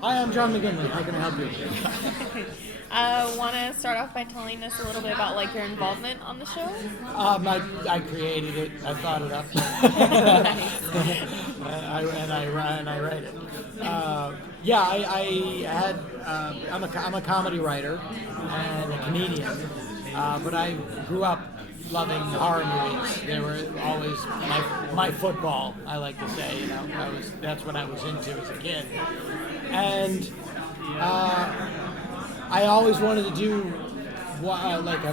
Hi, I'm John McGinley. How can I help you? Want to start off by telling us a little bit about like your involvement on the show? I created it. I thought it up. Nice. And I write it. Yeah, I had. I'm a comedy writer and a comedian, but I grew up loving horror movies. They were always my football. I like to say, that's what I was into as a kid, and I always wanted to do like a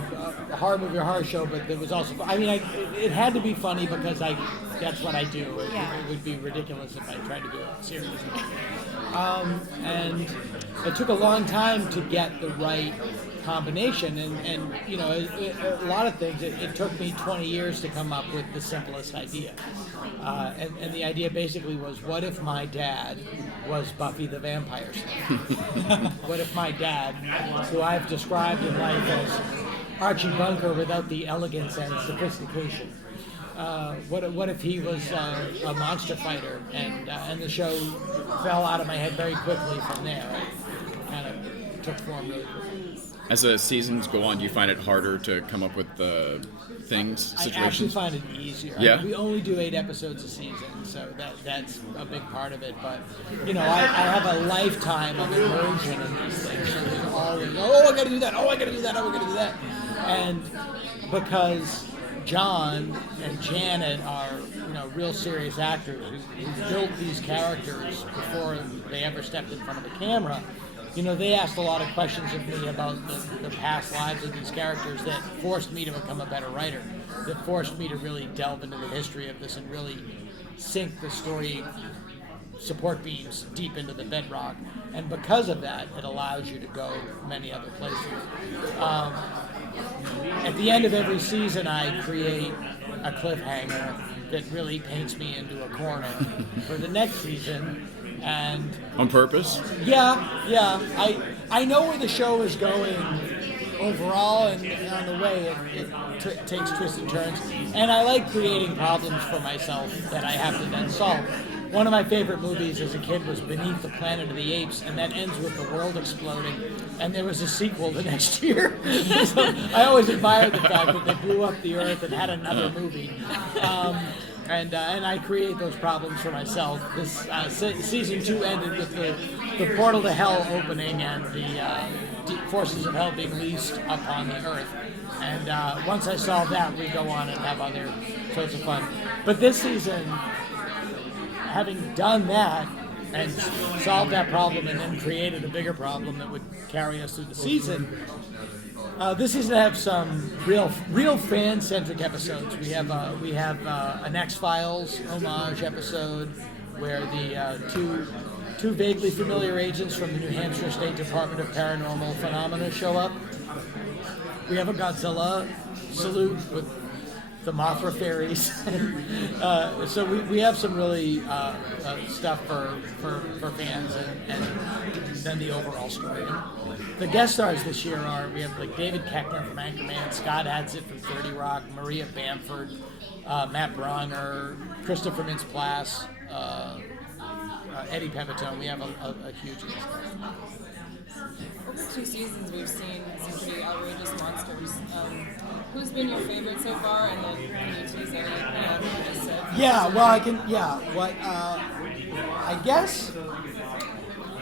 horror movie or horror show, but there was also, it had to be funny because that's what I do. It would be ridiculous if I tried to do it seriously. And it took a long time to get the right combination, and a lot of things. It took me 20 years to come up with the simplest idea, and the idea basically was, what if my dad was Buffy the Vampire Slayer? What if my dad, who I've described in life as Archie Bunker without the elegance and sophistication, what if he was a monster fighter? And the show fell out of my head very quickly from there. It kind of took form really quickly. As the seasons go on, do you find it harder to come up with situations? I actually find it easier. Yeah? We only do 8 episodes a season, so that's a big part of it. But, I have a lifetime of immersion in these things. So there's always, I got to do that. Oh, I got to do that. Oh, I got to do that. And because John and Janet are, real serious actors who built these characters before they ever stepped in front of the camera, they asked a lot of questions of me about the past lives of these characters that forced me to become a better writer, that forced me to really delve into the history of this and really sink the story support beams deep into the bedrock. And because of that, it allows you to go many other places. At the end of every season, I create a cliffhanger that really paints me into a corner for the next season. And On purpose? yeah. I know where the show is going overall, and on the way it takes twists and turns. And I like creating problems for myself that I have to then solve. One of my favorite movies as a kid was Beneath the Planet of the Apes, and that ends with the world exploding, and there was a sequel the next year. So I always admired the fact that they blew up the Earth and had another movie. And I create those problems for myself. This season 2 ended with the portal to hell opening and the forces of hell being leased upon the Earth. And once I solve that, we go on and have other sorts of fun. But this season, having done that and solved that problem and then created a bigger problem that would carry us through the season, this season I have some real fan-centric episodes. We have an X-Files homage episode where the two vaguely familiar agents from the New Hampshire State Department of Paranormal Phenomena show up. We have a Godzilla salute with the Mothra fairies. So we have some really stuff for fans, and then the overall story. The guest stars this year we have like David Koechner from Anchorman, Scott Adsit from 30 Rock, Maria Bamford, Matt Bronner, Christopher Mintz-Plasse, Eddie Pepitone. We have a huge guest star. Over 2 seasons, we've seen some pretty outrageous monsters. Who's been your favorite so far? And then can you tease any beyond what you just said? Yeah, well, I can. Yeah, what? I guess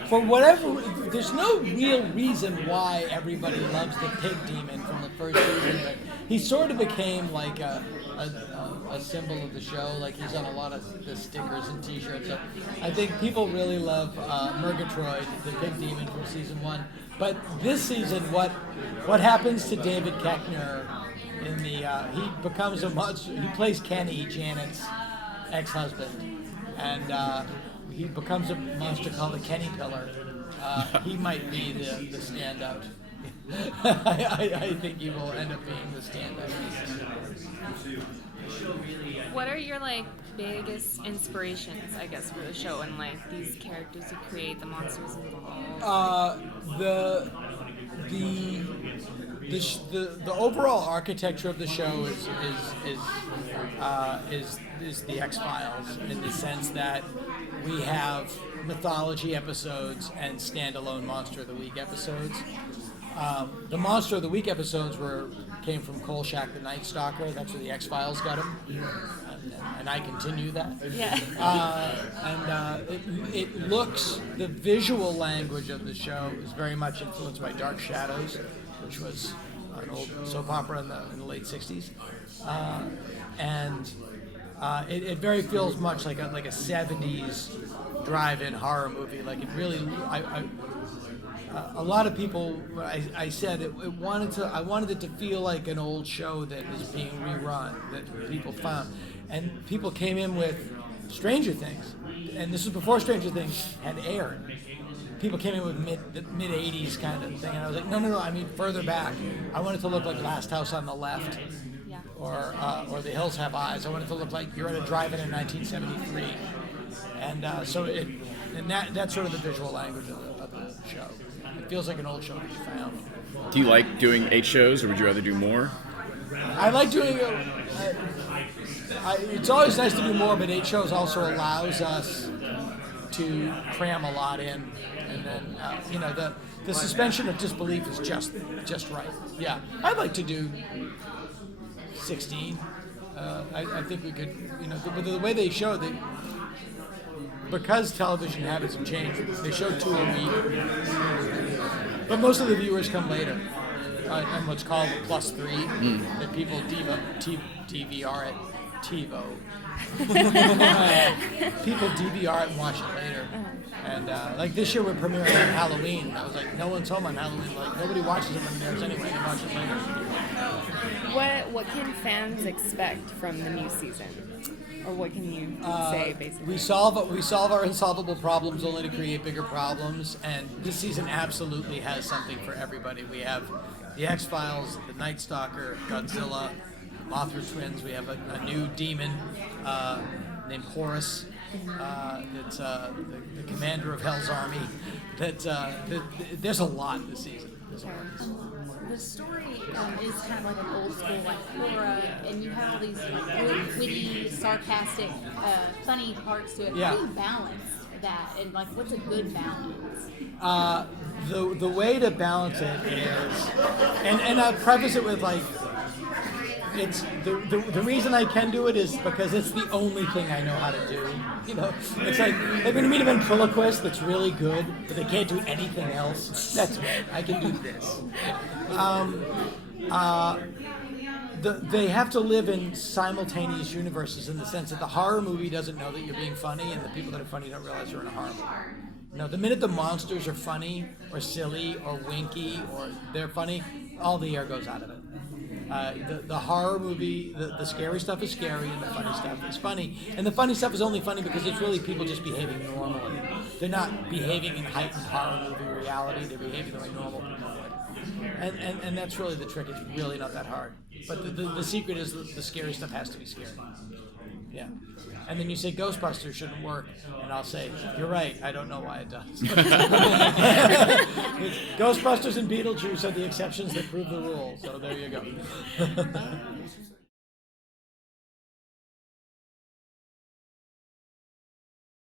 for whatever, there's no real reason why everybody loves the pig demon from the first season, but he sort of became like a symbol of the show. Like he's on a lot of the stickers and T-shirts. So I think people really love Murgatroyd, the pig demon from season 1. But this season, what happens to David Koechner in the he becomes a monster. He plays Kenny, Janet's ex-husband, and he becomes a monster called the Kenny Pillar. He might be the standout. I think he will end up being the standout. What are your like biggest inspirations, I guess, for the show and like these characters you create, the monsters involved? The the overall architecture of the show is the X-Files in the sense that we have mythology episodes and standalone Monster of the Week episodes. The Monster of the Week episodes came from Kolchak the Night Stalker. That's where the X-Files got him, and I continue that. Yeah. It looks, the visual language of the show is very much influenced by Dark Shadows, which was an old soap opera in the late '60s, and it very feels much like a '70s drive-in horror movie. Like it really, a lot of people, I said I wanted it to feel like an old show that is being rerun, that people found. And people came in with Stranger Things, and this was before Stranger Things had aired. People came in with mid 80s kind of thing, and I was like, no, I mean further back. I want it to look like Last House on the Left, Yeah. or The Hills Have Eyes. I want it to look like you're at a drive-in in 1973, and that's sort of the visual language of the show. It feels like an old show to be found. Do you like doing 8 shows, or would you rather do more? I like doing it. It's always nice to do more, but 8 shows also allows us to cram a lot in, and then the suspension of disbelief is just right. Yeah, I'd like to do 16. I think we could, but the way they show it, because television habits have changed, they show 2 a week, but most of the viewers come later. And what's called +3, that people DVR it, TiVo. People DVR it and watch it later. And like this year we're premiering on Halloween. I was like, no one's home on Halloween. Like nobody watches it when it airs anyway. They watch it later. What can fans expect from the new season? Or what can you say, basically? We solve our unsolvable problems only to create bigger problems, and this season absolutely has something for everybody. We have the X-Files, the Night Stalker, Godzilla, Mothra twins. We have a new demon named Horus. That's the commander of Hell's Army. There's a lot this season. The story is kind of like an old school like horror, and you have all these like really witty, sarcastic, funny parts to it. Yeah. How do you balance that, and like what's a good balance? The way to balance it is, and I'll preface it with like, it's the reason I can do it is because it's the only thing I know how to do. It's like when you meet a ventriloquist that's really good, but they can't do anything else. That's me. I can do this. They have to live in simultaneous universes in the sense that the horror movie doesn't know that you're being funny, and the people that are funny don't realize you're in a horror movie. The minute the monsters are funny or silly or winky or they're funny, all the air goes out of it. The horror movie, the scary stuff is scary and the funny stuff is funny. And the funny stuff is only funny because it's really people just behaving normally. They're not behaving in heightened horror movie reality. They're behaving the way normal people would. And that's really the trick. It's really not that hard. But the secret is the scary stuff has to be scary. Yeah. And then you say Ghostbusters shouldn't work, and I'll say, you're right, I don't know why it does. Ghostbusters and Beetlejuice are the exceptions that prove the rule, so there you go.